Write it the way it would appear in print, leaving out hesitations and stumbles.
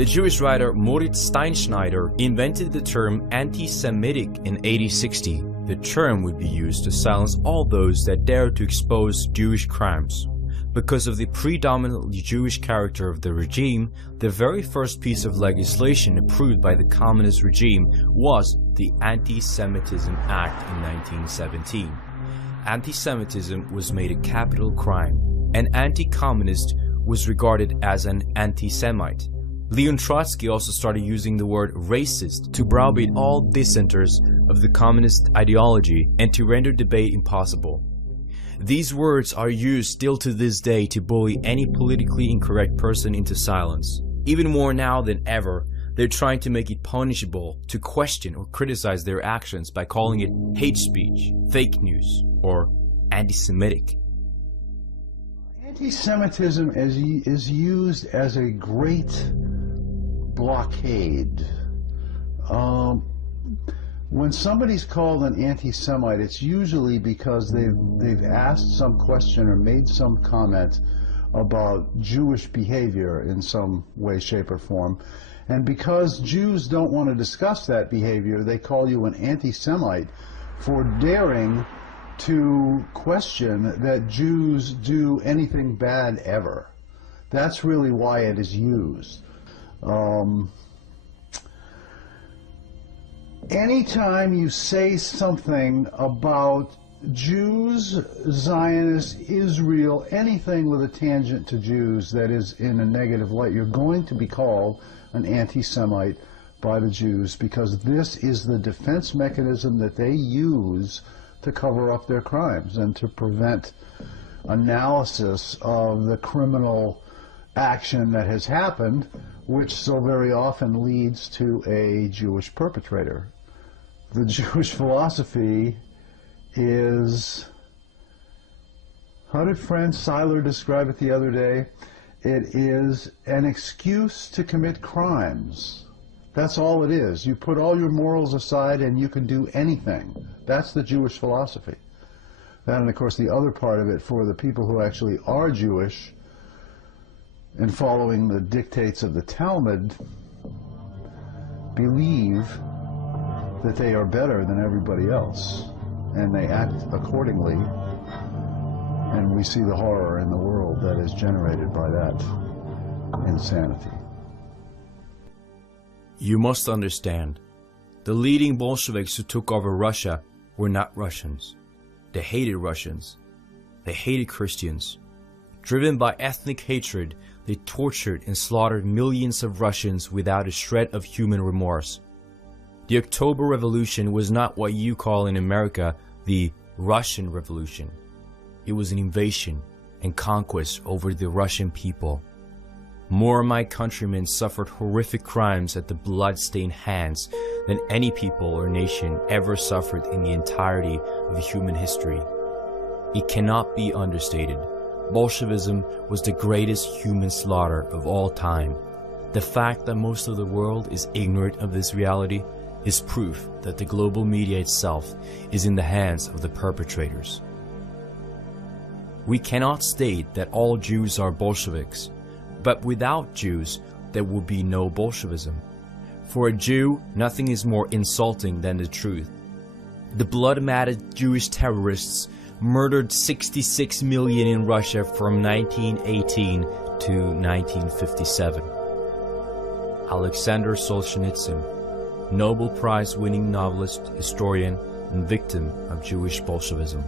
The Jewish writer Moritz Steinschneider invented the term anti-Semitic in 1860. The term would be used to silence all those that dared to expose Jewish crimes. Because of the predominantly Jewish character of the regime, the very first piece of legislation approved by the communist regime was the Antisemitism Act in 1917. Antisemitism was made a capital crime. An anti-communist was regarded as an anti-Semite. Leon Trotsky also started using the word racist to browbeat all dissenters of the communist ideology and to render debate impossible. These words are used still to this day to bully any politically incorrect person into silence. Even more now than ever, they're trying to make it punishable to question or criticize their actions by calling it hate speech, fake news, or anti-Semitic. Anti-Semitism is used as a great blockade. When somebody's called an anti-Semite, it's usually because they've asked some question or made some comment about Jewish behavior in some way, shape, or form. And because Jews don't want to discuss that behavior, they call you an anti-Semite for daring to question that Jews do anything bad ever. That's really why it is used. Anytime you say something about Jews, Zionists, Israel, anything with a tangent to Jews that is in a negative light, you're going to be called an anti-Semite by the Jews, because this is the defense mechanism that they use to cover up their crimes and to prevent analysis of the criminal action that has happened, which so very often leads to a Jewish perpetrator. The Jewish philosophy is, how did Franz Seiler describe it the other day? It is an excuse to commit crimes. That's all it is. You put all your morals aside and you can do anything. That's the Jewish philosophy. And of course the other part of it, for the people who actually are Jewish and following the dictates of the Talmud, believe that they are better than everybody else, and they act accordingly, and we see the horror in the world that is generated by that insanity. You must understand, the leading Bolsheviks who took over Russia were not Russians. They hated Russians. They hated Christians. Driven by ethnic hatred, they tortured and slaughtered millions of Russians without a shred of human remorse. The October Revolution was not what you call in America the Russian Revolution. It was an invasion and conquest over the Russian people. More of my countrymen suffered horrific crimes at the blood-stained hands than any people or nation ever suffered in the entirety of human history. It cannot be understated. Bolshevism was the greatest human slaughter of all time. The fact that most of the world is ignorant of this reality is proof that the global media itself is in the hands of the perpetrators. We cannot state that all Jews are Bolsheviks, but without Jews there will be no Bolshevism. For a Jew, nothing is more insulting than the truth. The blood-matted Jewish terrorists murdered 66 million in Russia from 1918 to 1957. Alexander Solzhenitsyn, Nobel Prize-winning novelist, historian, and victim of Jewish Bolshevism.